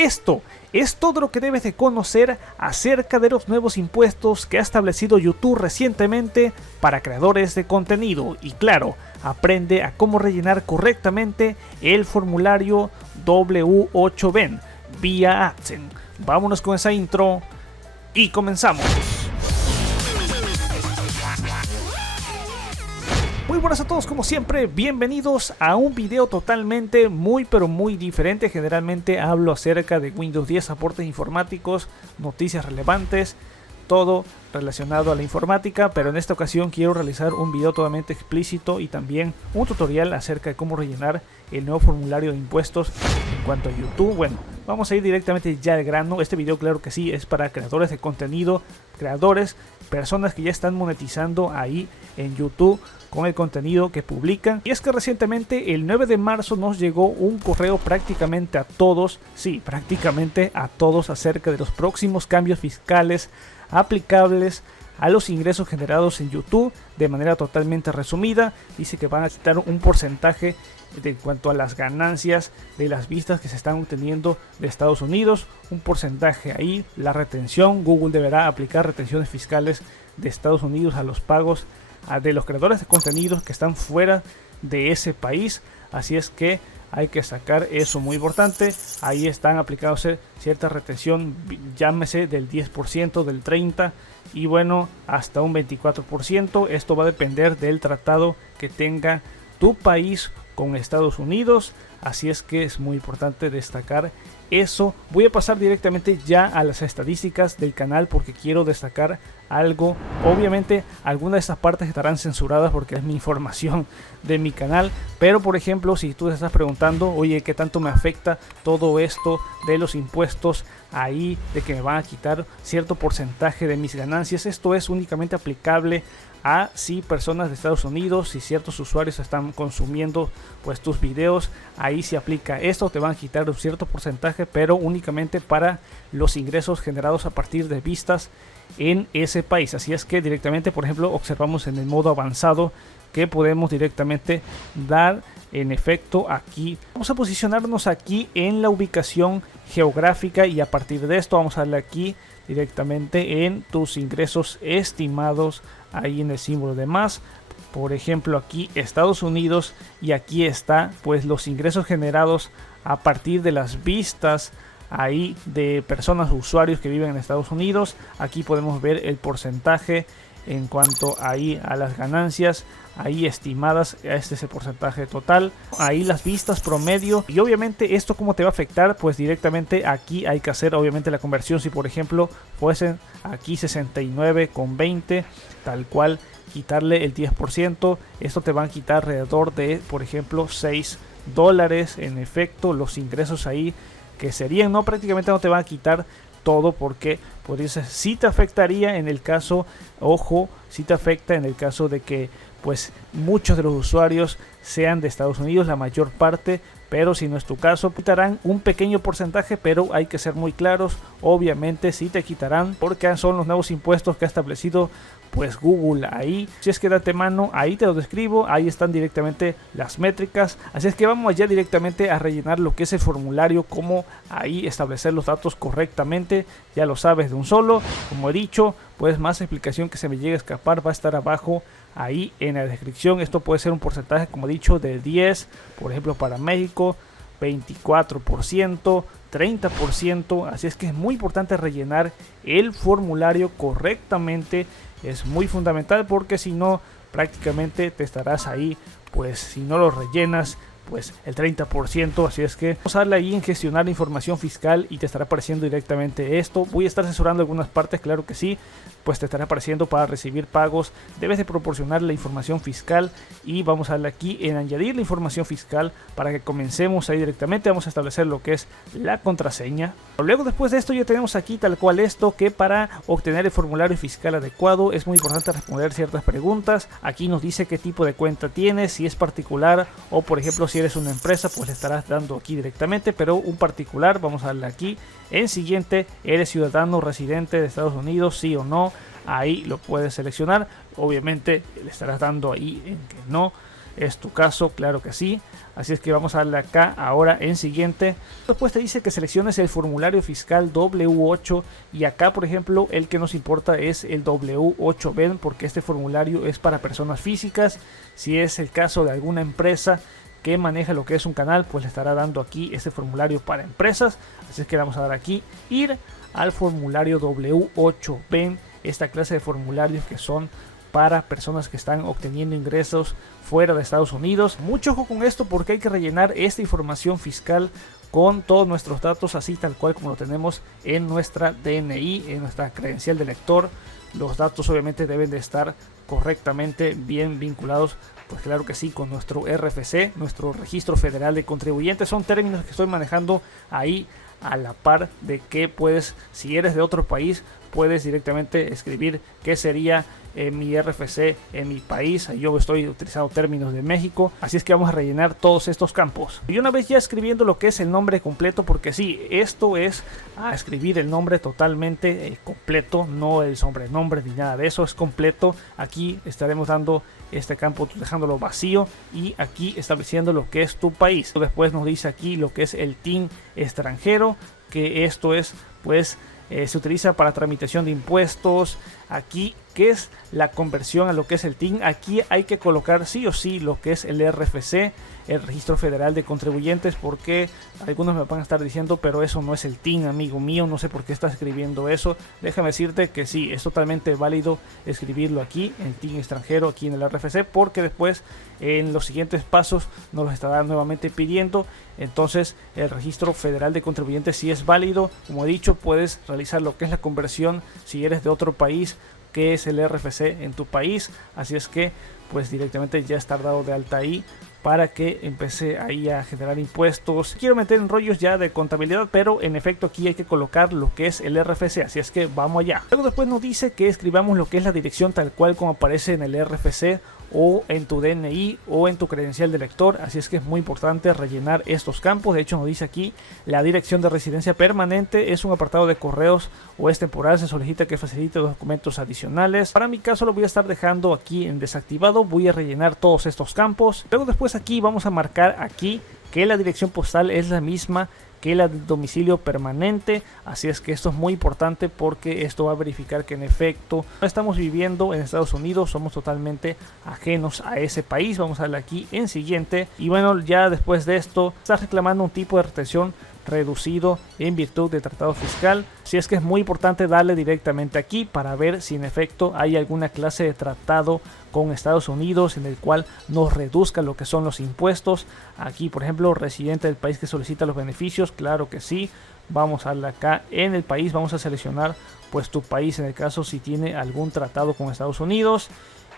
Esto es todo lo que debes de conocer acerca de los nuevos impuestos que ha establecido YouTube recientemente para creadores de contenido. Y claro, aprende a cómo rellenar correctamente el formulario W8BEN vía AdSense. Vámonos con esa intro y comenzamos. Muy buenas a todos, como siempre, bienvenidos a un video totalmente muy diferente. Generalmente hablo acerca de Windows 10, aportes informáticos, noticias relevantes, todo relacionado a la informática, pero en esta ocasión quiero realizar un video totalmente explícito y también un tutorial acerca de cómo rellenar el nuevo formulario de impuestos en cuanto a YouTube. Bueno, vamos a ir directamente ya al grano. Este video, claro que sí, es para creadores de contenido, personas que ya están monetizando ahí en YouTube con el contenido que publican. Y es que recientemente, el 9 de marzo, nos llegó un correo prácticamente a todos, sí, prácticamente a todos, acerca de los próximos cambios fiscales aplicables a los ingresos generados en YouTube. De manera totalmente resumida, dice que van a quitar un porcentaje en cuanto a las ganancias de las vistas que se están obteniendo de Estados Unidos, un porcentaje ahí, la retención. Google deberá aplicar retenciones fiscales de Estados Unidos a los pagos de los creadores de contenidos que están fuera de ese país. Así es que hay que sacar eso, muy importante. Ahí están aplicados cierta retención, llámese del 10%, del 30% y bueno, hasta un 24%. Esto va a depender del tratado que tenga tu país con Estados Unidos. Así es que es muy importante destacar eso. Voy a pasar directamente ya a las estadísticas del canal porque quiero destacar algo. Obviamente algunas de estas partes estarán censuradas porque es mi información de mi canal, pero por ejemplo, si tú te estás preguntando, oye, ¿qué tanto me afecta todo esto de los impuestos ahí, de que me van a quitar cierto porcentaje de mis ganancias? Esto es únicamente aplicable a si personas de Estados Unidos, si ciertos usuarios están consumiendo pues tus videos, ahí se aplica esto. Te van a quitar un cierto porcentaje, pero únicamente para los ingresos generados a partir de vistas en ese país. Así es que directamente, por ejemplo, observamos en el modo avanzado que podemos directamente dar en efecto aquí. Vamos a posicionarnos aquí en la ubicación geográfica y a partir de esto vamos a darle aquí directamente en tus ingresos estimados, ahí en el símbolo de más. Por ejemplo, aquí Estados Unidos, y aquí está pues los ingresos generados a partir de las vistas ahí de personas, usuarios que viven en Estados Unidos. Aquí podemos ver el porcentaje en cuanto ahí a las ganancias ahí estimadas. Este es el porcentaje total, ahí las vistas promedio. Y obviamente esto cómo te va a afectar, pues directamente aquí hay que hacer obviamente la conversión. Si por ejemplo fuesen aquí 69,20, tal cual, quitarle el 10%, esto te va a quitar alrededor de, por ejemplo, $6 en efecto los ingresos ahí que serían. No, prácticamente no te va a quitar todo porque pues sí te afectaría en el caso, ojo, sí te afecta en el caso de que pues muchos de los usuarios sean de Estados Unidos, la mayor parte, pero si no es tu caso, quitarán un pequeño porcentaje, pero hay que ser muy claros. Obviamente sí te quitarán porque son los nuevos impuestos que ha establecido pues Google ahí. Si es que de antemano ahí te lo describo, ahí están directamente las métricas. Así es que vamos allá directamente a rellenar lo que es el formulario, cómo ahí establecer los datos correctamente. Ya lo sabes de un solo, como he dicho, pues más explicación que se me llegue a escapar va a estar abajo ahí en la descripción. Esto puede ser un porcentaje, como he dicho, de 10, por ejemplo para México, 24%, 30%. Así es que es muy importante rellenar el formulario correctamente. Es muy fundamental porque si no, prácticamente te estarás ahí, pues si no lo rellenas, pues el 30%. Así es que vamos a darle ahí en gestionar la información fiscal y te estará apareciendo directamente esto. Voy a estar censurando algunas partes, claro que sí, pues te estará apareciendo para recibir pagos. Debes de proporcionar la información fiscal y vamos a darle aquí en añadir la información fiscal para que comencemos ahí directamente. Vamos a establecer lo que es la contraseña. Luego, después de esto, ya tenemos aquí tal cual esto, que para obtener el formulario fiscal adecuado es muy importante responder ciertas preguntas. Aquí nos dice qué tipo de cuenta tienes, si es particular o por ejemplo si eres una empresa, pues le estarás dando aquí directamente, pero un particular, vamos a darle aquí en siguiente. ¿Eres ciudadano residente de Estados Unidos? Sí o no. Ahí lo puedes seleccionar. Obviamente le estarás dando ahí en que no. es tu caso, claro que sí. Así es que vamos a darle acá ahora en siguiente. Después te dice que selecciones el formulario fiscal W8 y acá por ejemplo el que nos importa es el W8BEN porque este formulario es para personas físicas. Si es el caso de alguna empresa que maneja lo que es un canal, pues le estará dando aquí este formulario para empresas. Así es que vamos a dar aquí ir al formulario W8BEN, esta clase de formularios que son para personas que están obteniendo ingresos fuera de Estados Unidos. Mucho ojo con esto porque hay que rellenar esta información fiscal con todos nuestros datos así tal cual como lo tenemos en nuestra DNI, en nuestra credencial de lector. Los datos obviamente deben de estar correctamente bien vinculados, pues claro que sí, con nuestro RFC, nuestro Registro Federal de Contribuyentes. Son términos que estoy manejando ahí a la par de que puedes, si eres de otro país, puedes directamente escribir qué sería mi RFC en mi país. Yo estoy utilizando términos de México, así es que vamos a rellenar todos estos campos. Y una vez ya escribiendo lo que es el nombre completo, porque sí, esto es a escribir el nombre totalmente completo, no el sobrenombre ni nada de eso, es completo. Aquí estaremos dando este campo, dejándolo vacío y aquí estableciendo lo que es tu país. Después nos dice aquí lo que es el TIN extranjero, que esto es pues se utiliza para tramitación de impuestos. Aquí, ¿qué es la conversión a lo que es el TIN? Aquí hay que colocar sí o sí lo que es el RFC, el Registro Federal de Contribuyentes, porque algunos me van a estar diciendo, pero eso no es el TIN, amigo mío, no sé por qué estás escribiendo eso. Déjame decirte que sí, es totalmente válido escribirlo aquí, en TIN extranjero, aquí en el RFC, porque después en los siguientes pasos nos lo estará nuevamente pidiendo. Entonces el Registro Federal de Contribuyentes sí es válido. Como he dicho, puedes realizar lo que es la conversión si eres de otro país, que es el RFC en tu país. Así es que pues directamente ya está dado de alta ahí para que empecé ahí a generar impuestos. Quiero meter en rollos ya de contabilidad, pero en efecto aquí hay que colocar lo que es el RFC, así es que vamos allá. Luego después nos dice que escribamos lo que es la dirección tal cual como aparece en el RFC o en tu DNI o en tu credencial de lector, así es que es muy importante rellenar estos campos. De hecho nos dice aquí la dirección de residencia permanente es un apartado de correos o es temporal, se solicita que facilite los documentos adicionales. Para mi caso lo voy a estar dejando aquí en desactivado, voy a rellenar todos estos campos. Luego después aquí vamos a marcar aquí que la dirección postal es la misma que la de domicilio permanente, así es que esto es muy importante porque esto va a verificar que en efecto no estamos viviendo en Estados Unidos, somos totalmente ajenos a ese país. Vamos a darle aquí en siguiente y bueno, ya después de esto estás reclamando un tipo de retención reducido en virtud de tratado fiscal, si es que es muy importante darle directamente aquí para ver si en efecto hay alguna clase de tratado con Estados Unidos en el cual nos reduzca lo que son los impuestos. Aquí por ejemplo residente del país que solicita los beneficios, claro que sí. Vamos a darle acá en el país, vamos a seleccionar pues tu país en el caso si tiene algún tratado con Estados Unidos.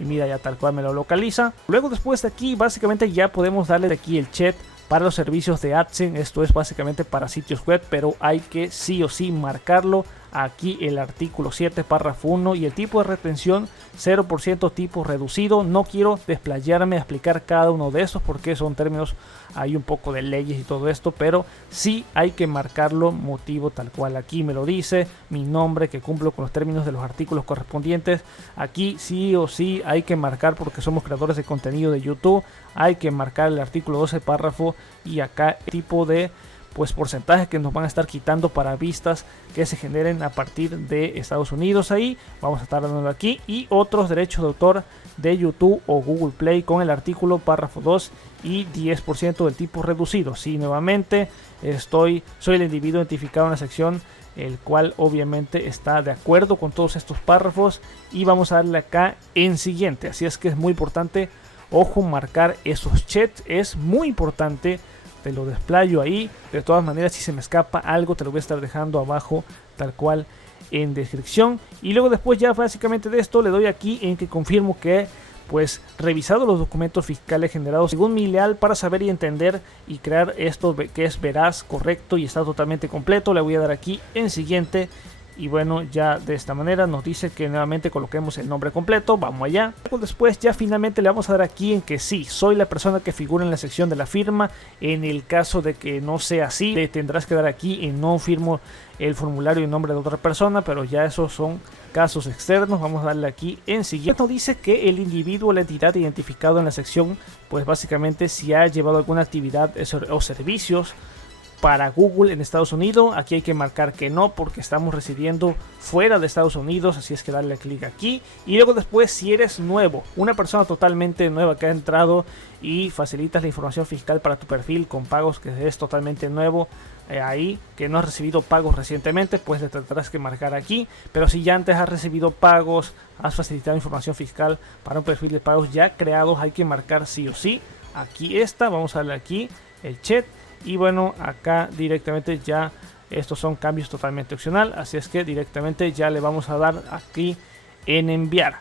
Y mira, ya tal cual me lo localiza. Luego después de aquí básicamente ya podemos darle de aquí el check para los servicios de AdSense. Esto es básicamente para sitios web, pero hay que sí o sí marcarlo. Aquí el artículo 7 párrafo 1 y el tipo de retención 0% tipo reducido. No quiero desplayarme a explicar cada uno de estos porque son términos, hay un poco de leyes y todo esto, pero sí hay que marcarlo, motivo tal cual aquí me lo dice, mi nombre, que cumplo con los términos de los artículos correspondientes. Aquí sí o sí hay que marcar porque somos creadores de contenido de YouTube, hay que marcar el artículo 12 párrafo y acá el tipo de pues porcentajes que nos van a estar quitando para vistas que se generen a partir de Estados Unidos. Ahí vamos a estar dando aquí y otros derechos de autor de YouTube o Google Play con el artículo párrafo 2 y 10% del tipo reducido. Si nuevamente soy el individuo identificado en la sección el cual obviamente está de acuerdo con todos estos párrafos y vamos a darle acá en siguiente. Así es que es muy importante, ojo, marcar esos checks, es muy importante. Te lo desplayo ahí. De todas maneras, si se me escapa algo, te lo voy a estar dejando abajo tal cual en descripción. Y luego después ya básicamente de esto le doy aquí en que confirmo que pues revisado los documentos fiscales generados según mi leal para saber y entender y crear esto que es veraz, correcto y está totalmente completo. Le voy a dar aquí en siguiente Y bueno, ya de esta manera nos dice que nuevamente coloquemos el nombre completo. Vamos allá. Después ya finalmente le vamos a dar aquí en que sí, soy la persona que figura en la sección de la firma. En el caso de que no sea así, le tendrás que dar aquí en no firmo el formulario en nombre de otra persona, pero ya esos son casos externos. Vamos a darle aquí en siguiente. Nos dice que el individuo o la entidad identificado en la sección, pues básicamente si ha llevado alguna actividad o servicios para Google en Estados Unidos. Aquí hay que marcar que no, porque estamos residiendo fuera de Estados Unidos, así es que darle clic aquí. Y luego después, si eres nuevo, una persona totalmente nueva que ha entrado y facilitas la información fiscal para tu perfil con pagos, que es totalmente nuevo, ahí que no has recibido pagos recientemente, pues le tendrás que marcar aquí. Pero si ya antes has recibido pagos, has facilitado información fiscal para un perfil de pagos ya creados, hay que marcar sí o sí. Aquí está, vamos a darle aquí el chat. Y bueno, acá directamente ya estos son cambios totalmente opcional, así es que directamente ya le vamos a dar aquí en enviar.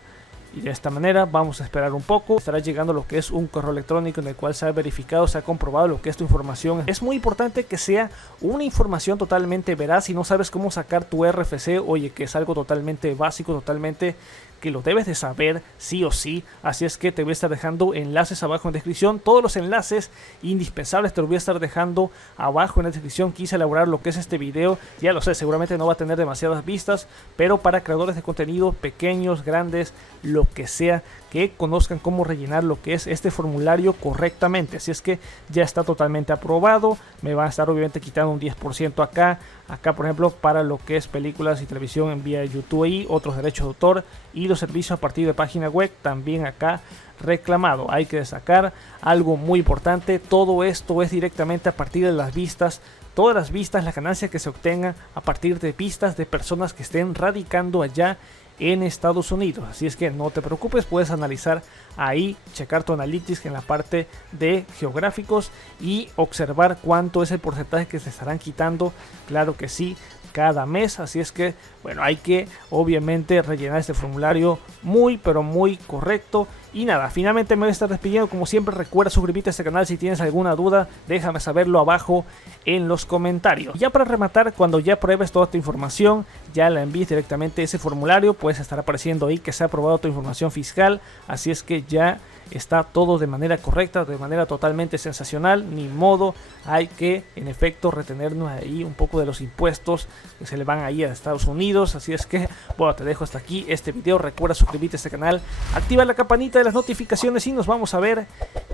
Y de esta manera vamos a esperar un poco. Estará llegando lo que es un correo electrónico en el cual se ha verificado, se ha comprobado lo que es tu información. Es muy importante que sea una información totalmente veraz. Si no sabes cómo sacar tu RFC, oye, que es algo totalmente básico, totalmente que lo debes de saber sí o sí. Así es que te voy a estar dejando enlaces abajo en descripción. Todos los enlaces indispensables te los voy a estar dejando abajo en la descripción. Quise elaborar lo que es este video. Ya lo sé, seguramente no va a tener demasiadas vistas, pero para creadores de contenido pequeños, grandes, lo que sea, que conozcan cómo rellenar lo que es este formulario correctamente. Así es que ya está totalmente aprobado. Me va a estar obviamente quitando un 10% acá. Acá, por ejemplo, para lo que es películas y televisión en vía YouTube y otros derechos de autor y los servicios a partir de página web también acá reclamado. Hay que destacar algo muy importante. Todo esto es directamente a partir de las vistas. Todas las vistas, las ganancias que se obtengan a partir de vistas de personas que estén radicando allá en Estados Unidos. Así es que no te preocupes, puedes analizar ahí, checar tu analytics en la parte de geográficos y observar cuánto es el porcentaje que se estarán quitando. Claro que sí, cada mes. Así es que bueno, hay que obviamente rellenar este formulario muy pero muy correcto. Y nada, finalmente me voy a estar despidiendo. Como siempre, recuerda suscribirte a este canal. Si tienes alguna duda, déjame saberlo abajo en los comentarios. Y ya para rematar, cuando ya pruebes toda esta información, ya la envíes directamente ese formulario, pues estará apareciendo ahí que se ha aprobado tu información fiscal. Así es que ya está todo de manera correcta, de manera totalmente sensacional. Ni modo, hay que en efecto retenernos ahí un poco de los impuestos que se le van ahí a Estados Unidos. Así es que bueno, te dejo hasta aquí este video. Recuerda suscribirte a este canal, activa la campanita de las notificaciones y nos vamos a ver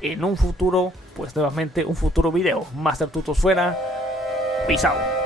en un futuro, pues nuevamente un futuro video. Master Tutos fuera, peace out.